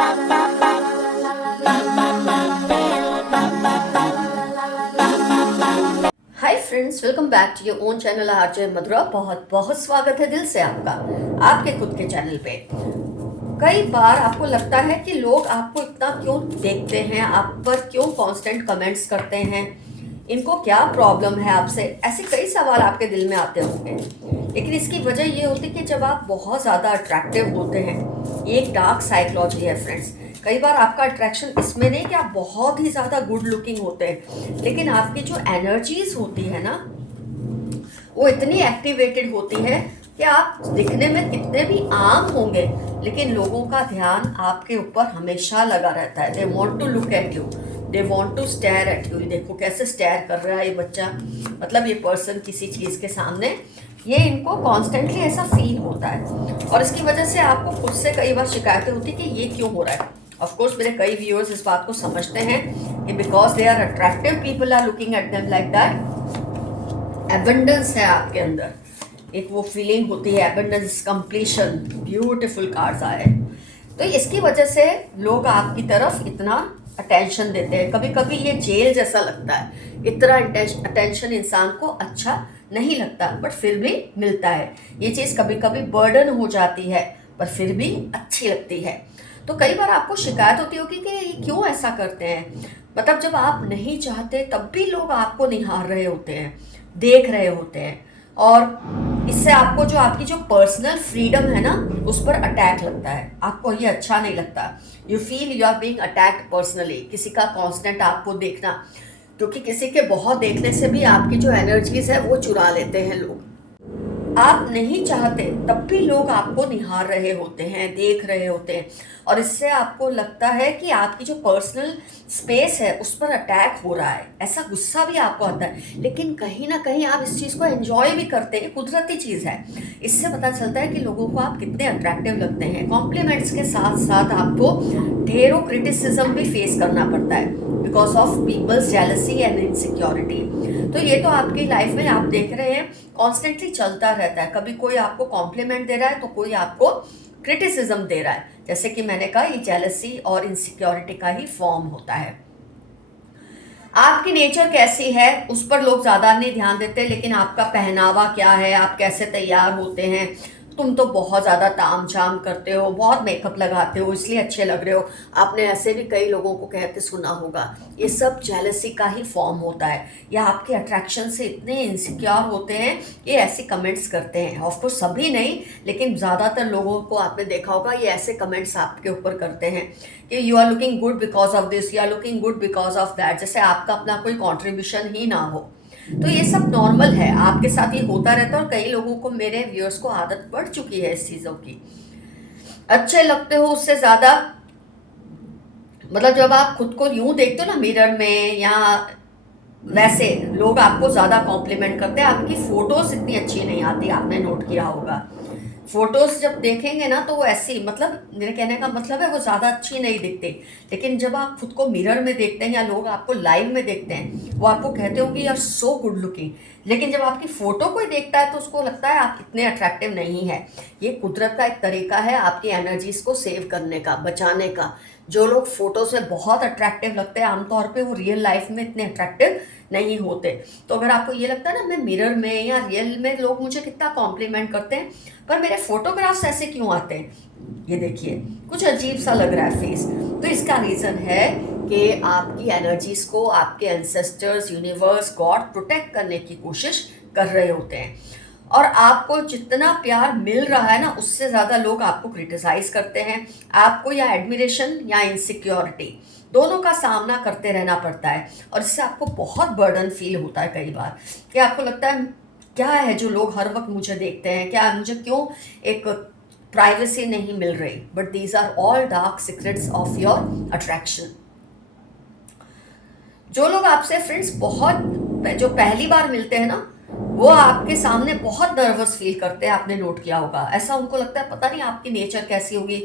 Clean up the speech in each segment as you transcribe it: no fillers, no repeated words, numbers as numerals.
Hi friends, welcome back to your own channel RJ Madhura. बहुत बहुत स्वागत है दिल से आपका आपके खुद के चैनल पे। कई बार आपको लगता है कि लोग आपको इतना क्यों देखते हैं, आप पर क्यों कांस्टेंट कमेंट्स करते हैं, इनको क्या प्रॉब्लम है आपसे। ऐसे कई सवाल आपके दिल में आते होंगे, लेकिन इसकी वजह ये होती है कि जब आप बहुत ज़्यादा अट्रैक्टिव होते हैं, ये एक डार्क साइकोलॉजी है फ्रेंड्स। कई बार आपका अट्रैक्शन इसमें नहीं कि आप बहुत ही ज़्यादा गुड लुकिंग होते हैं, लेकिन आपकी जो एनर्जीज होती है ना, वो इतनी एक्टिवेटेड होती है कि आप दिखने में कितने भी आम होंगे, लेकिन लोगों का ध्यान आपके ऊपर हमेशा लगा रहता है। They want to look at you, they want to stare at you. देखो कैसे स्टेयर कर रहा है ये बच्चा, मतलब ये पर्सन किसी चीज़ के सामने, ये इनको कॉन्स्टेंटली ऐसा फील होता है। और इसकी वजह से आपको खुद से कई बार शिकायतें होती कि ये क्यों हो रहा है। ऑफ कोर्स मेरे कई व्यूअर्स इस बात को समझते हैं कि because they are attractive, people are looking at them like that. Abundance है आपके अंदर, एक वो फीलिंग होती है एबंडेंस, कंप्लीशन, ब्यूटीफुल कार्ड्स आए। तो इसकी वजह से लोग आपकी तरफ इतना अटेंशन देते हैं। कभी कभी ये जेल जैसा लगता है, इतना अटेंशन इंसान को अच्छा नहीं लगता, बट फिर भी मिलता है। ये चीज़ कभी कभी बर्डन हो जाती है, पर फिर भी अच्छी लगती है। तो कई बार आपको शिकायत होती होगी कि ये क्यों ऐसा करते हैं, मतलब जब आप नहीं चाहते तब भी लोग आपको निहार रहे होते हैं, देख रहे होते हैं, और इससे आपको जो आपकी जो पर्सनल फ्रीडम है ना, उस पर अटैक लगता है। आपको ये अच्छा नहीं लगता, you feel you are being attacked personally. किसी का कांस्टेंट आपको देखना, क्योंकि किसी के बहुत देखने से भी आपकी जो एनर्जीज है वो चुरा लेते हैं लोग। आप नहीं चाहते तब भी लोग आपको निहार रहे होते हैं, देख रहे होते हैं, और इससे आपको लगता है कि आपकी जो पर्सनल स्पेस है उस पर अटैक हो रहा है। ऐसा गुस्सा भी आपको आता है, लेकिन कहीं ना कहीं आप इस चीज़ को एंजॉय भी करते हैं, कुदरती चीज़ है। इससे पता चलता है कि लोगों को आप कितने अट्रैक्टिव लगते हैं। कॉम्प्लीमेंट्स के साथ साथ आपको ढेरों क्रिटिसिज्म भी फेस करना पड़ता है because of people's jealousy and insecurity. तो ये तो आपकी लाइफ में आप देख रहे हैं कॉन्स्टेंटली चलता रहता है। कभी कोई आपको कॉम्प्लीमेंट दे रहा है तो कोई आपको क्रिटिसिज्म दे रहा है। जैसे कि मैंने कहा, ये जेलसी और इनसिक्योरिटी का ही फॉर्म होता है। आपकी नेचर कैसी है उस पर लोग ज़्यादा नहीं ध्यान देते, लेकिन आपका पहनावा क्या है, आप कैसे तैयार होते हैं। तुम तो बहुत ज़्यादा ताम झाम करते हो, बहुत मेकअप लगाते हो, इसलिए अच्छे लग रहे हो। आपने ऐसे भी कई लोगों को कहते सुना होगा। ये सब जेलसी का ही फॉर्म होता है, या आपके अट्रैक्शन से इतने इनसिक्योर होते हैं ये ऐसे कमेंट्स करते हैं। ऑफकोर्स सभी नहीं, लेकिन ज़्यादातर लोगों को आपने देखा होगा ये ऐसे कमेंट्स आपके ऊपर करते हैं कि you are looking good because of this, you are looking good because of that, जैसे आपका अपना कोई कॉन्ट्रीब्यूशन ही ना हो। तो ये सब नॉर्मल है, आपके साथ ये होता रहता है, और कई लोगों को, मेरे व्यूअर्स को आदत पड़ चुकी है इस चीज़ों की। अच्छे लगते हो उससे ज़्यादा, मतलब जब आप खुद को यूं देखते हो ना मिरर में, या वैसे लोग आपको ज़्यादा कॉम्प्लीमेंट करते हैं। आपकी फ़ोटोज़ इतनी अच्छी नहीं आती, आपने नोट किया होगा। फ़ोटोज़ जब देखेंगे ना तो वो ऐसी, मतलब मेरे कहने का मतलब है वो ज़्यादा अच्छी नहीं दिखती, लेकिन जब आप खुद को मिरर में देखते हैं या लोग आपको लाइव में देखते हैं, वो आपको कहते होंगे यार सो गुड लुकिंग, लेकिन जब आपकी फ़ोटो कोई देखता है तो उसको लगता है आप इतने अट्रैक्टिव नहीं है। ये कुदरत का एक तरीका है आपकी एनर्जीज़ को सेव करने का, बचाने का। जो लोग फ़ोटो से बहुत अट्रैक्टिव लगते हैं, आमतौर पे वो रियल लाइफ में इतने अट्रैक्टिव नहीं होते। तो अगर आपको ये लगता है ना, मैं मिरर में या रियल में लोग मुझे कितना कॉम्प्लीमेंट करते हैं, पर मेरे फोटोग्राफ्स ऐसे क्यों आते हैं, ये देखिए कुछ अजीब सा लग रहा है फेस। तो इसका रीज़न है कि आपकी एनर्जीज को आपके एंसेस्टर्स, यूनिवर्स, गॉड प्रोटेक्ट करने की कोशिश कर रहे होते हैं। और आपको जितना प्यार मिल रहा है ना, उससे ज़्यादा लोग आपको क्रिटिसाइज करते हैं। आपको या एडमिरेशन या इनसिक्योरिटी, दोनों का सामना करते रहना पड़ता है, और इससे आपको बहुत बर्डन फील होता है कई बार, कि आपको लगता है क्या है जो लोग हर वक्त मुझे देखते हैं, क्या मुझे क्यों एक प्राइवेसी नहीं मिल रही। But these are all dark secrets of your attraction. जो लोग आपसे फ्रेंड्स बहुत, जो पहली बार मिलते हैं ना, वो आपके सामने बहुत नर्वस फील करते हैं। आपने नोट किया होगा, ऐसा उनको लगता है पता नहीं आपकी नेचर कैसी होगी,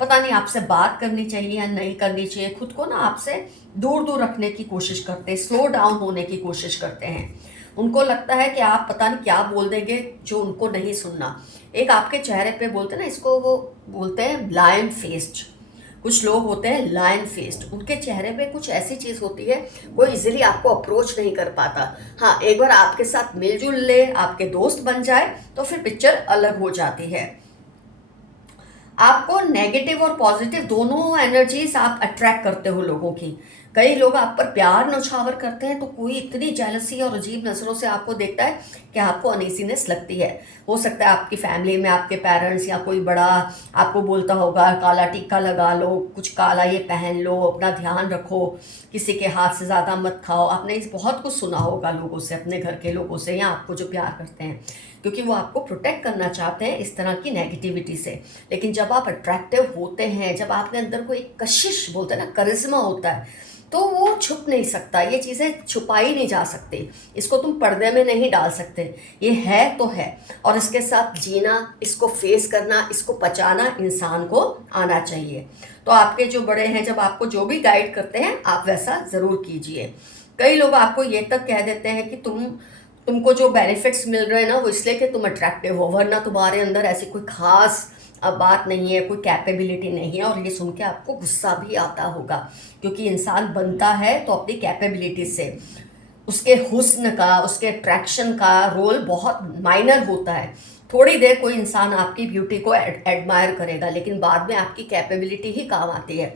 पता नहीं आपसे बात करनी चाहिए या नहीं करनी चाहिए। खुद को ना आपसे दूर दूर रखने की कोशिश करते हैं, स्लो डाउन होने की कोशिश करते हैं। उनको लगता है कि आप पता नहीं क्या बोल देंगे जो उनको नहीं सुनना। एक आपके चेहरे पे बोलते हैं ना, इसको वो बोलते हैं ब्लाइंड फेस्ड। कुछ लोग होते हैं लायन फेस्ड, उनके चेहरे पे कुछ ऐसी चीज़ होती है, कोई इजीली आपको अप्रोच नहीं कर पाता। हाँ, एक बार आपके साथ मिलजुल ले, आपके दोस्त बन जाए तो फिर पिक्चर अलग हो जाती है। आपको नेगेटिव और पॉजिटिव दोनों एनर्जीज आप अट्रैक्ट करते हो लोगों की। कई लोग आप पर प्यार नौछावर करते हैं तो कोई इतनी जेलसी और अजीब नज़रों से आपको देखता है कि आपको अनईजीनेस लगती है। हो सकता है आपकी फैमिली में आपके पेरेंट्स या कोई बड़ा आपको बोलता होगा काला टीका लगा लो, कुछ काला ये पहन लो, अपना ध्यान रखो, किसी के हाथ से ज़्यादा मत खाओ। आपने इस बहुत कुछ सुना होगा लोगों से, अपने घर के लोगों से या आपको जो प्यार करते हैं, क्योंकि वो आपको प्रोटेक्ट करना चाहते हैं इस तरह की नेगेटिविटी से। लेकिन जब आप अट्रैक्टिव होते हैं, जब आपके अंदर कोई कशिश बोलते हैं ना, करिश्मा होता है, तो वो छुप नहीं सकता। ये चीज़ें छुपाई नहीं जा सकती, इसको तुम पर्दे में नहीं डाल सकते। ये है तो है, और इसके साथ जीना, इसको फेस करना, इसको पचाना इंसान को आना चाहिए। तो आपके जो बड़े हैं, जब आपको जो भी गाइड करते हैं, आप वैसा ज़रूर कीजिए। कई लोग आपको ये तक कह देते हैं कि तुमको जो बेनिफिट्स मिल रहे हैं ना, वो इसलिए कि तुम अट्रैक्टिव हो, वरना तुम्हारे अंदर ऐसी कोई खास बात नहीं है, कोई कैपेबिलिटी नहीं है। और ये सुन के आपको गुस्सा भी आता होगा, क्योंकि इंसान बनता है तो अपनी कैपेबिलिटी से। उसके हुस्न का, उसके अट्रैक्शन का रोल बहुत माइनर होता है। थोड़ी देर कोई इंसान आपकी ब्यूटी को एडमायर करेगा, लेकिन बाद में आपकी कैपेबिलिटी ही काम आती है।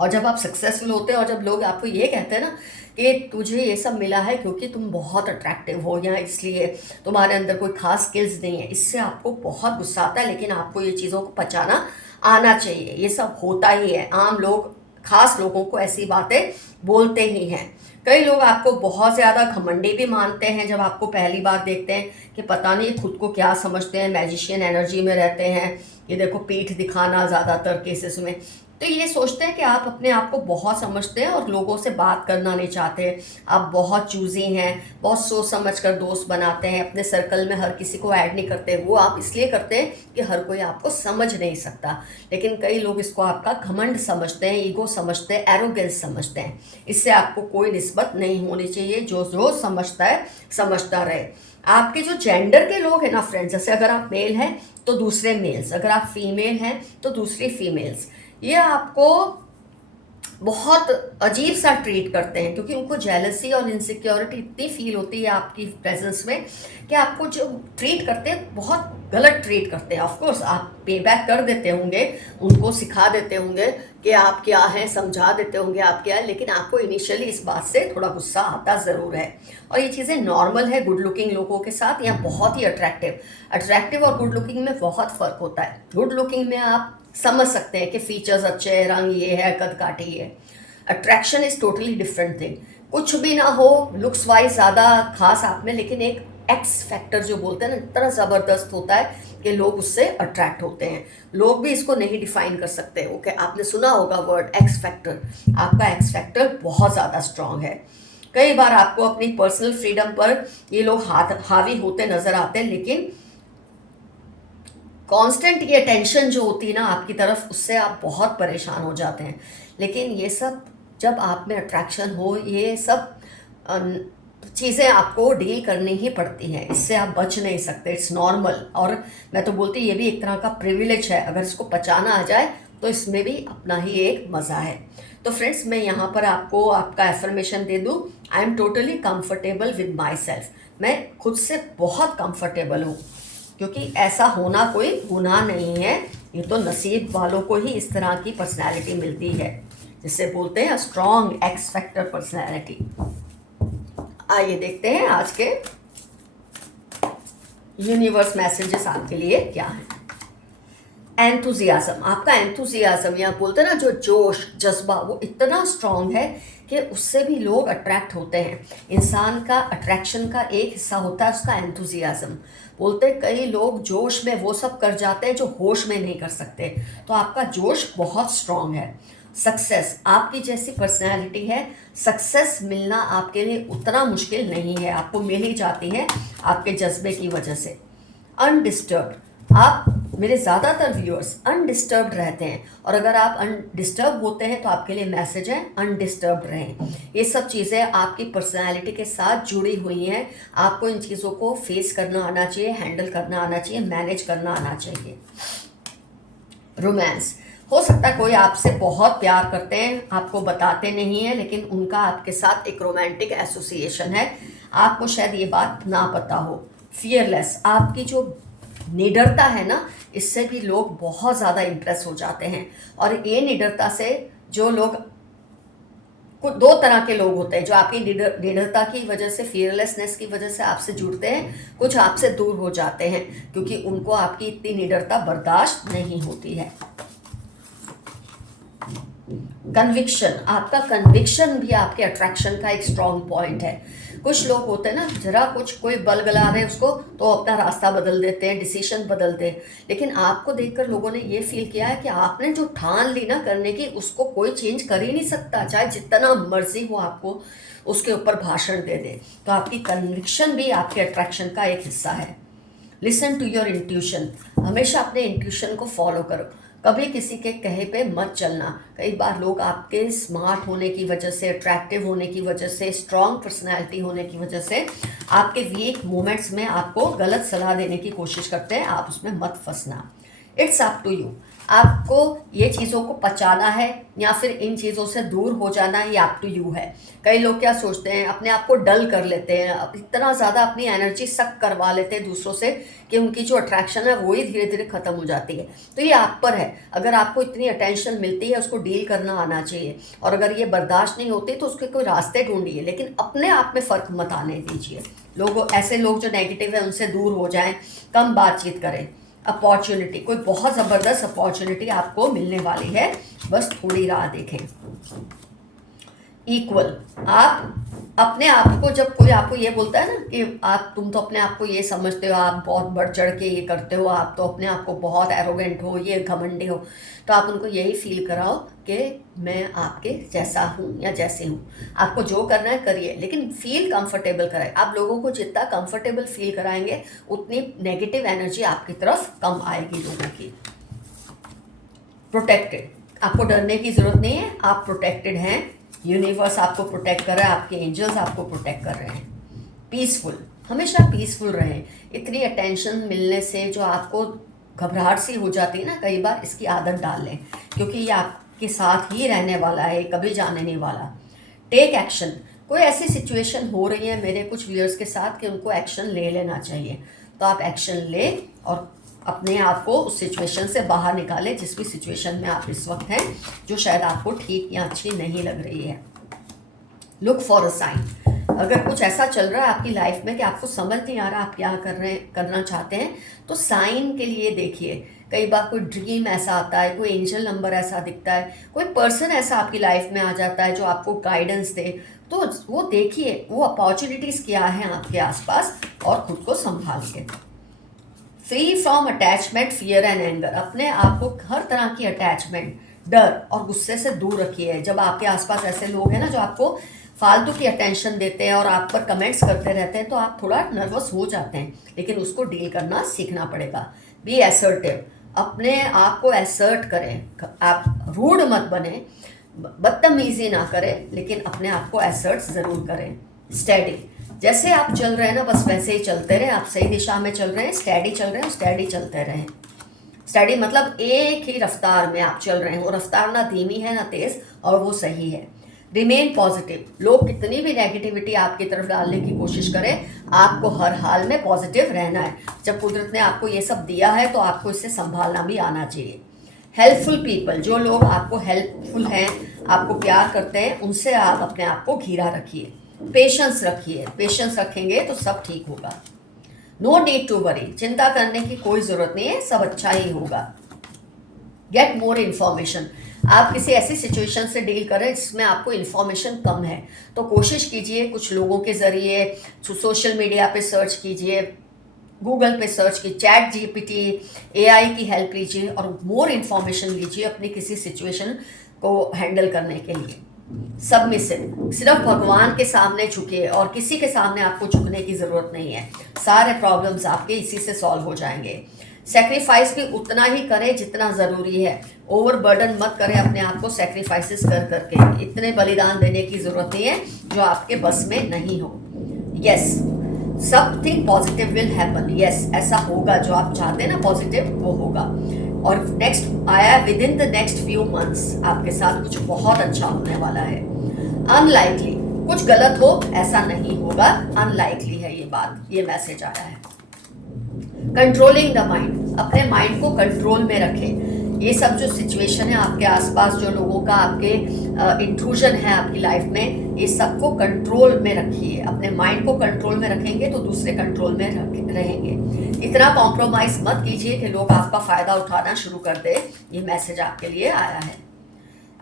और जब आप सक्सेसफुल होते हैं और जब लोग आपको ये कहते हैं ना कि तुझे ये सब मिला है क्योंकि तुम बहुत अट्रैक्टिव हो, या इसलिए तुम्हारे अंदर कोई खास स्किल्स नहीं है, इससे आपको बहुत गुस्सा आता है। लेकिन आपको ये चीज़ों को पचाना आना चाहिए। ये सब होता ही है, आम लोग खास लोगों को ऐसी बातें बोलते ही हैं। कई लोग आपको बहुत ज़्यादा घमंडी भी मानते हैं जब आपको पहली बार देखते हैं, कि पता नहीं खुद को क्या समझते हैं, मैजिशियन एनर्जी में रहते हैं। ये देखो, पीठ दिखाना ज़्यादातर केसेस में। तो ये सोचते हैं कि आप अपने आप को बहुत समझते हैं और लोगों से बात करना नहीं चाहते। आप बहुत चूज़ी हैं, बहुत सोच समझ कर दोस्त बनाते हैं, अपने सर्कल में हर किसी को ऐड नहीं करते। वो आप इसलिए करते हैं कि हर कोई आपको समझ नहीं सकता। लेकिन कई लोग इसको आपका घमंड समझते हैं, ईगो समझते हैं, एरोगेंस समझते हैं। इससे आपको कोई निस्बत नहीं होनी चाहिए। जो समझता है समझता रहे। आपके जो जेंडर के लोग हैं ना फ्रेंड्स, जैसे अगर आप मेल हैं तो दूसरे मेल्स, अगर आप फीमेल हैं तो दूसरी फीमेल्स, ये आपको बहुत अजीब सा ट्रीट करते हैं, क्योंकि उनको जेलसी और इनसिक्योरिटी इतनी फील होती है आपकी प्रेजेंस में कि आपको जो ट्रीट करते हैं बहुत गलत ट्रीट करते हैं। ऑफ कोर्स आप पे बैक कर देते होंगे, उनको सिखा देते होंगे कि आप क्या हैं, समझा देते होंगे आप क्या है, लेकिन आपको इनिशियली इस बात से थोड़ा गुस्सा आता ज़रूर है। और ये चीज़ें नॉर्मल है गुड लुकिंग लोगों के साथ, या बहुत ही अट्रैक्टिव और गुड लुकिंग में बहुत फ़र्क होता है। गुड लुकिंग में आप समझ सकते हैं कि फीचर्स अच्छे हैं, रंग ये है, कद काठी है। Attraction is totally different thing. कुछ भी ना हो लुक्स वाइज ज़्यादा खास आप में, लेकिन एक एक्स फैक्टर जो बोलते हैं ना, इतना ज़बरदस्त होता है कि लोग उससे अट्रैक्ट होते हैं। लोग भी इसको नहीं डिफाइन कर सकते। ओके, आपने सुना होगा वर्ड एक्स फैक्टर। आपका एक्स फैक्टर बहुत ज़्यादा स्ट्रांग है। कई बार आपको अपनी पर्सनल फ्रीडम पर ये लोग हावी होते नज़र आते हैं, लेकिन कांस्टेंट ये टेंशन जो होती है ना आपकी तरफ, उससे आप बहुत परेशान हो जाते हैं। लेकिन ये सब जब आप में अट्रैक्शन हो, ये सब चीज़ें आपको डील करनी ही पड़ती हैं, इससे आप बच नहीं सकते। It's normal. और मैं तो बोलती ये भी एक तरह का प्रिविलेज है। अगर इसको पचाना आ जाए तो इसमें भी अपना ही एक मज़ा है। तो फ्रेंड्स, मैं यहाँ पर आपको आपका एफर्मेशन दे दूँ, I am totally comfortable with my self. मैं खुद से बहुत कंफर्टेबल हूँ, क्योंकि ऐसा होना कोई गुनाह नहीं है। ये तो नसीब वालों को ही इस तरह की पर्सनैलिटी मिलती है, जिसे बोलते हैं स्ट्रॉन्ग एक्स फैक्टर पर्सनैलिटी। आइए देखते हैं आज के यूनिवर्स मैसेजेस आपके लिए क्या है। एंथुजियाज्म, आपका एंथुजियाज्म या बोलते हैं ना जो जोश जज्बा, वो इतना स्ट्रांग है कि उससे भी लोग अट्रैक्ट होते हैं। इंसान का अट्रैक्शन का एक हिस्सा होता है उसका एंथुजियाज्म। बोलते हैं कई लोग जोश में वो सब कर जाते हैं जो होश में नहीं कर सकते। तो आपका जोश बहुत स्ट्रांग है। सक्सेस, आपकी जैसी पर्सनैलिटी है, सक्सेस मिलना आपके लिए उतना मुश्किल नहीं है, आपको मिल ही जाती है आपके जज्बे की वजह से। अनडिस्टर्ब्ड, आप मेरे ज़्यादातर व्यूअर्स अनडिस्टर्ब्ड रहते हैं, और अगर आप अनडिस्टर्ब होते हैं तो आपके लिए मैसेज है अनडिस्टर्ब्ड रहें। ये सब चीज़ें आपकी पर्सनैलिटी के साथ जुड़ी हुई हैं। आपको इन चीज़ों को फेस करना आना चाहिए, हैंडल करना आना चाहिए, मैनेज करना आना चाहिए। रोमांस, हो सकता है कोई आपसे बहुत प्यार करते हैं, आपको बताते नहीं है, लेकिन उनका आपके साथ एक रोमांटिक एसोसिएशन है, आपको शायद ये बात ना पता हो। फियरलेस, आपकी जो निडरता है ना, इससे भी लोग बहुत ज़्यादा इम्प्रेस हो जाते हैं। और ये निडरता से जो लोग, कुछ दो तरह के लोग होते हैं जो आपकी निडरता की वजह से, फियरलेसनेस की वजह से आपसे जुड़ते हैं, कुछ आपसे दूर हो जाते हैं क्योंकि उनको आपकी इतनी निडरता बर्दाश्त नहीं होती है। कन्विक्शन, आपका कन्विक्शन भी आपके अट्रैक्शन का एक स्ट्रॉन्ग पॉइंट है। कुछ लोग होते हैं ना, जरा कुछ कोई बल गला रहे उसको तो अपना रास्ता बदल देते हैं, डिसीजन बदलते हैं। लेकिन आपको देखकर लोगों ने ये फील किया है कि आपने जो ठान ली ना करने की, उसको कोई चेंज कर ही नहीं सकता, चाहे जितना मर्जी हो आपको उसके ऊपर भाषण दे दे। तो आपकी कन्विक्शन भी आपके अट्रैक्शन का एक हिस्सा है। लिसन टू योर इंट्यूशन, हमेशा अपने इंट्यूशन को फॉलो करो, कभी किसी के कहे पे मत चलना। कई बार लोग आपके स्मार्ट होने की वजह से, अट्रैक्टिव होने की वजह से, स्ट्रॉन्ग पर्सनैलिटी होने की वजह से आपके वीक मोमेंट्स में आपको गलत सलाह देने की कोशिश करते हैं, आप उसमें मत फंसना। इट्स अप टू यू, आपको ये चीज़ों को पचाना है या फिर इन चीज़ों से दूर हो जाना है, ये अप टू यू है। कई लोग क्या सोचते हैं, अपने आप को डल कर लेते हैं, इतना ज़्यादा अपनी एनर्जी सक करवा लेते हैं दूसरों से कि उनकी जो अट्रैक्शन है वही धीरे धीरे ख़त्म हो जाती है। तो ये आप पर है, अगर आपको इतनी अटेंशन मिलती है उसको डील करना आना चाहिए, और अगर ये बर्दाश्त नहीं होती तो उसके कोई रास्ते ढूंढिए, लेकिन अपने आप में फ़र्क मत आने दीजिए। ऐसे लोग जो नेगेटिव है उनसे दूर हो जाएं, कम बातचीत करें। अपॉर्चुनिटी, कोई बहुत ज़बरदस्त अपॉर्चुनिटी आपको मिलने वाली है, बस थोड़ी राह देखें। इक्वल, आप अपने आप को, जब कोई आपको ये बोलता है ना कि तुम तो अपने आप को ये समझते हो, आप बहुत बढ़ चढ़ के ये करते हो, आप तो अपने आप को बहुत एरोगेंट हो, ये घमंडी हो, तो आप उनको यही फील कराओ कि मैं आपके जैसा हूँ या जैसे हूँ। आपको जो करना है करिए, लेकिन फील कंफर्टेबल कराए। आप लोगों को जितना कंफर्टेबल फील कराएंगे उतनी नेगेटिव एनर्जी आपकी तरफ कम आएगी लोगों की। प्रोटेक्टेड, आपको डरने की ज़रूरत नहीं है, आप प्रोटेक्टेड हैं, यूनिवर्स आपको प्रोटेक्ट कर रहा है, आपके एंजल्स आपको प्रोटेक्ट कर रहे हैं। पीसफुल, हमेशा पीसफुल रहें। इतनी अटेंशन मिलने से जो आपको घबराहट सी हो जाती है ना, कई बार इसकी आदत डाल लें, क्योंकि ये आपके साथ ही रहने वाला है, कभी जाने नहीं वाला। टेक एक्शन, कोई ऐसी सिचुएशन हो रही है मेरे कुछ व्यूअर्स के साथ कि उनको एक्शन ले लेना चाहिए, तो आप एक्शन लें और अपने आप को उस सिचुएशन से बाहर निकालें, जिस भी सिचुएशन में आप इस वक्त हैं, जो शायद आपको ठीक या अच्छी नहीं लग रही है। लुक फॉर अ साइन, अगर कुछ ऐसा चल रहा है आपकी लाइफ में कि आपको समझ नहीं आ रहा आप क्या करना चाहते हैं, तो साइन के लिए देखिए। कई बार कोई ड्रीम ऐसा आता है, कोई एंजल नंबर ऐसा दिखता है, कोई पर्सन ऐसा आपकी लाइफ में आ जाता है जो आपको गाइडेंस दे, तो वो देखिए, वो अपॉर्चुनिटीज़ क्या हैं आपके आसपास, और खुद को संभालिए। Free from attachment, fear and anger, अपने आप को हर तरह की अटैचमेंट, डर और गुस्से से दूर रखिए। जब आपके आसपास ऐसे लोग हैं ना जो आपको फालतू की अटेंशन देते हैं और आप पर कमेंट्स करते रहते हैं, तो आप थोड़ा नर्वस हो जाते हैं, लेकिन उसको डील करना सीखना पड़ेगा। बी असर्टिव, अपने आप को असर्ट करें, आप रूड मत बने, बदतमीजी ना करें, लेकिन अपने आप को असर्ट ज़रूर करें। स्टेडी, जैसे आप चल रहे हैं ना बस वैसे ही चलते रहें, आप सही दिशा में चल रहे हैं, स्टैडी चल रहे हैं, स्टैडी चलते रहें। स्टडी मतलब एक ही रफ्तार में आप चल रहे हैं, वो रफ्तार ना धीमी है ना तेज, और वो सही है। रिमेन पॉजिटिव, लोग कितनी भी नेगेटिविटी आपकी तरफ डालने की कोशिश करें, आपको हर हाल में पॉजिटिव रहना है। जब कुदरत ने आपको ये सब दिया है तो आपको इससे संभालना भी आना चाहिए। हेल्पफुल पीपल, जो लोग आपको हेल्पफुल हैं, आपको प्यार करते हैं, उनसे आप अपने आप को घिरा रखिए। पेशेंस रखिए, पेशेंस रखेंगे तो सब ठीक होगा। नो नीड टू वरी, चिंता करने की कोई ज़रूरत नहीं है, सब अच्छा ही होगा। गेट मोर इन्फॉर्मेशन, आप किसी ऐसी सिचुएशन से डील करें जिसमें आपको इन्फॉर्मेशन कम है, तो कोशिश कीजिए कुछ लोगों के ज़रिए, सोशल मीडिया पे सर्च कीजिए, गूगल पे सर्च की, चैट जीपीटी, एआई की हेल्प लीजिए और मोर इन्फॉर्मेशन लीजिए अपनी किसी सिचुएशन को हैंडल करने के लिए। सबमिसिव, सिर्फ भगवान के सामने झुकिए और किसी के सामने आपको झुकने की ज़रूरत नहीं है, सारे प्रॉब्लम्स आपके इसी से सॉल्व हो जाएंगे। सेक्रीफाइस भी उतना ही करें जितना ज़रूरी है, ओवर बर्डन मत करें अपने आप को सेक्रीफाइसेस कर करके, इतने बलिदान देने की ज़रूरत नहीं है जो आपके बस में नहीं हो। Yes, something positive will happen, yes, ऐसा होगा, जो आप चाहते हैं ना पॉजिटिव वो होगा। और नेक्स्ट आया with in the next few months आपके साथ कुछ बहुत अच्छा होने वाला है। अनलाइकली, कुछ गलत हो ऐसा नहीं होगा, अनलाइकली है ये बात, ये मैसेज आया है। कंट्रोलिंग द माइंड, अपने माइंड को कंट्रोल में रखें। ये सब जो सिचुएशन है आपके आसपास, जो लोगों का आपके इंट्रूजन है आपकी लाइफ में, ये सबको कंट्रोल में रखिए। अपने माइंड को कंट्रोल में रखेंगे तो दूसरे कंट्रोल में रहेंगे। इतना कॉम्प्रोमाइज मत कीजिए कि लोग आपका फायदा उठाना शुरू कर दे। ये मैसेज आपके लिए आया है।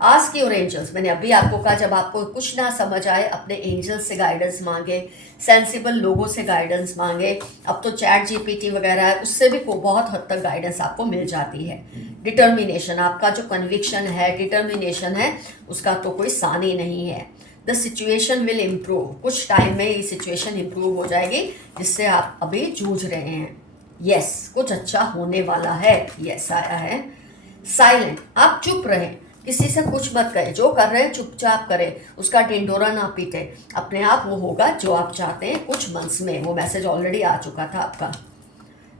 आस्क योर एंजल्स, मैंने अभी आपको कहा जब आपको कुछ ना समझ आए अपने एंजल्स से गाइडेंस मांगे, सेंसिबल लोगों से गाइडेंस मांगे। अब तो चैट जीपीटी वगैरह है, उससे भी बहुत हद तक गाइडेंस आपको मिल जाती है। डिटर्मिनेशन, आपका जो कन्विक्शन है, डिटर्मिनेशन है, उसका तो कोई सानी नहीं है। द सिचुएशन विल इम्प्रूव, कुछ टाइम में ये सिचुएशन इम्प्रूव हो जाएगी जिससे आप अभी जूझ रहे हैं। यस, कुछ अच्छा होने वाला है। यस आया है। साइलेंट, आप चुप रहें, किसी से कुछ मत करें, जो कर रहे हैं चुपचाप करें, उसका ढिंढोरा ना पीटे, अपने आप वो होगा जो आप चाहते हैं कुछ मंथ्स में। वो मैसेज ऑलरेडी आ चुका था आपका।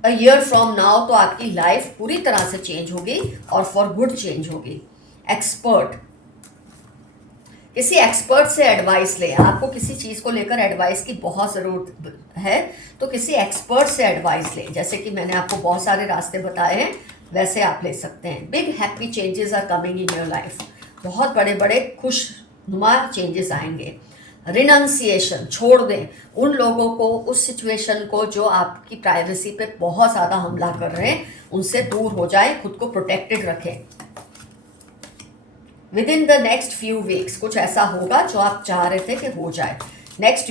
अ ईयर फ्रॉम नाउ तो आपकी लाइफ पूरी तरह से चेंज होगी और फॉर गुड चेंज होगी। एक्सपर्ट, किसी एक्सपर्ट से एडवाइस लें। आपको किसी चीज़ को लेकर एडवाइस की बहुत ज़रूरत है तो किसी एक्सपर्ट से एडवाइस लें। जैसे कि मैंने आपको बहुत सारे रास्ते बताए हैं, वैसे आप ले सकते हैं। Big happy changes are coming in your life, बहुत बड़े बड़े खुशनुमा चेंजेस आएंगे। रिनंसिएशन, छोड़ दें उन लोगों को, उस सिचुएशन को जो आपकी प्राइवेसी पे बहुत ज़्यादा हमला कर रहे हैं, उनसे दूर हो जाएं, खुद को प्रोटेक्टेड रखें। With in the next few weeks कुछ ऐसा होगा जो आप चाह रहे थे कि हो जाए। नेक्स्ट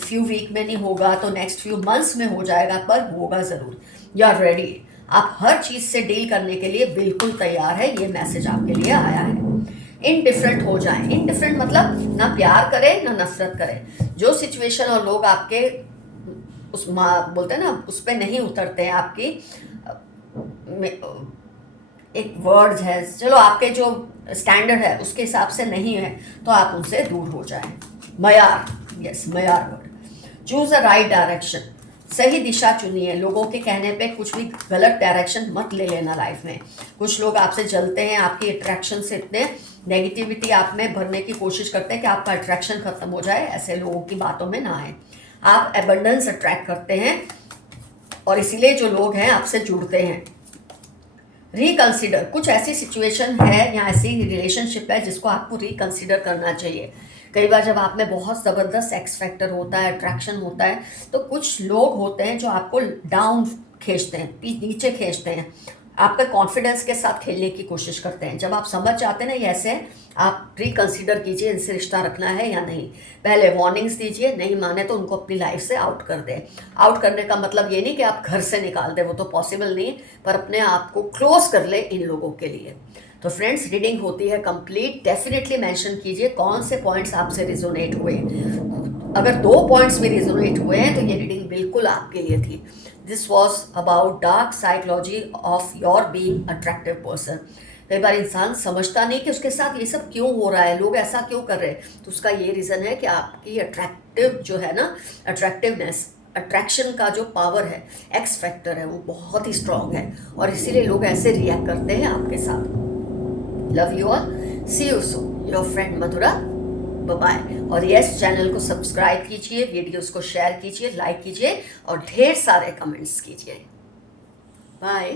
फ्यू वीक में नहीं होगा तो नेक्स्ट फ्यू मंथ्स में हो जाएगा, पर होगा ज़रूर। यू आर रेडी, आप हर चीज़ से डील करने के लिए बिल्कुल तैयार है। ये मैसेज आपके लिए आया है। इनडिफरेंट हो जाएं, इनडिफरेंट मतलब ना प्यार करें ना नफरत करें। जो सिचुएशन और लोग आपके उस बोलते हैं ना, उस पर नहीं उतरते हैं, आपकी एक वर्ड्स है, चलो आपके जो स्टैंडर्ड है उसके हिसाब से नहीं है तो आप उनसे दूर हो जाएं। मयार, यस मयार word. Choose a right direction, सही दिशा चुनिए। लोगों के कहने पे कुछ भी गलत डायरेक्शन मत ले लेना लाइफ में। कुछ लोग आपसे जलते हैं, आपकी अट्रैक्शन से इतने नेगेटिविटी आप में भरने की कोशिश करते हैं कि आपका अट्रैक्शन खत्म हो जाए। ऐसे लोगों की बातों में ना आए। आप एबंडेंस अट्रैक्ट करते हैं और इसीलिए जो लोग हैं आपसे जुड़ते हैं। रिकंसिडर, कुछ ऐसी सिचुएशन है या ऐसी रिलेशनशिप है जिसको आपको रिकंसिडर करना चाहिए। कई बार जब आप में बहुत ज़बरदस्त एक्स फैक्टर होता है, अट्रैक्शन होता है, तो कुछ लोग होते हैं जो आपको डाउन खींचते हैं, नीचे खींचते हैं, आपका कॉन्फिडेंस के साथ खेलने की कोशिश करते हैं। जब आप समझ जाते हैं ना ये ऐसे हैं, आप रिकंसिडर कीजिए इनसे रिश्ता रखना है या नहीं। पहले वार्निंग्स दीजिए, नहीं माने तो उनको अपनी लाइफ से आउट कर दें। आउट करने का मतलब ये नहीं कि आप घर से निकाल दें, वो तो पॉसिबल नहीं, पर अपने आप को क्लोज कर ले इन लोगों के लिए। तो फ्रेंड्स, रीडिंग होती है कंप्लीट। डेफिनेटली मेंशन कीजिए कौन से पॉइंट्स आपसे रिजोनेट हुए। अगर 2 पॉइंट्स भी रिजोनेट हुए हैं तो ये रीडिंग बिल्कुल आपके लिए थी। This was about dark psychology of your being attractive person. कई बार इंसान समझता नहीं कि उसके साथ ये सब क्यों हो रहा है, लोग ऐसा क्यों कर रहे हैं, तो उसका ये रीज़न है कि आपकी अट्रैक्टिव जो है ना, अट्रैक्टिवनेस, अट्रैक्शन का जो पावर है, एक्स फैक्टर है, वो बहुत ही स्ट्रांग है और इसीलिए लोग ऐसे रिएक्ट करते हैं आपके साथ। Love you all, see you soon, your friend Madhura, bye bye. और यस, चैनल को सब्सक्राइब कीजिए, वीडियोस को शेयर कीजिए, लाइक कीजिए और ढेर सारे कमेंट्स कीजिए। बाय।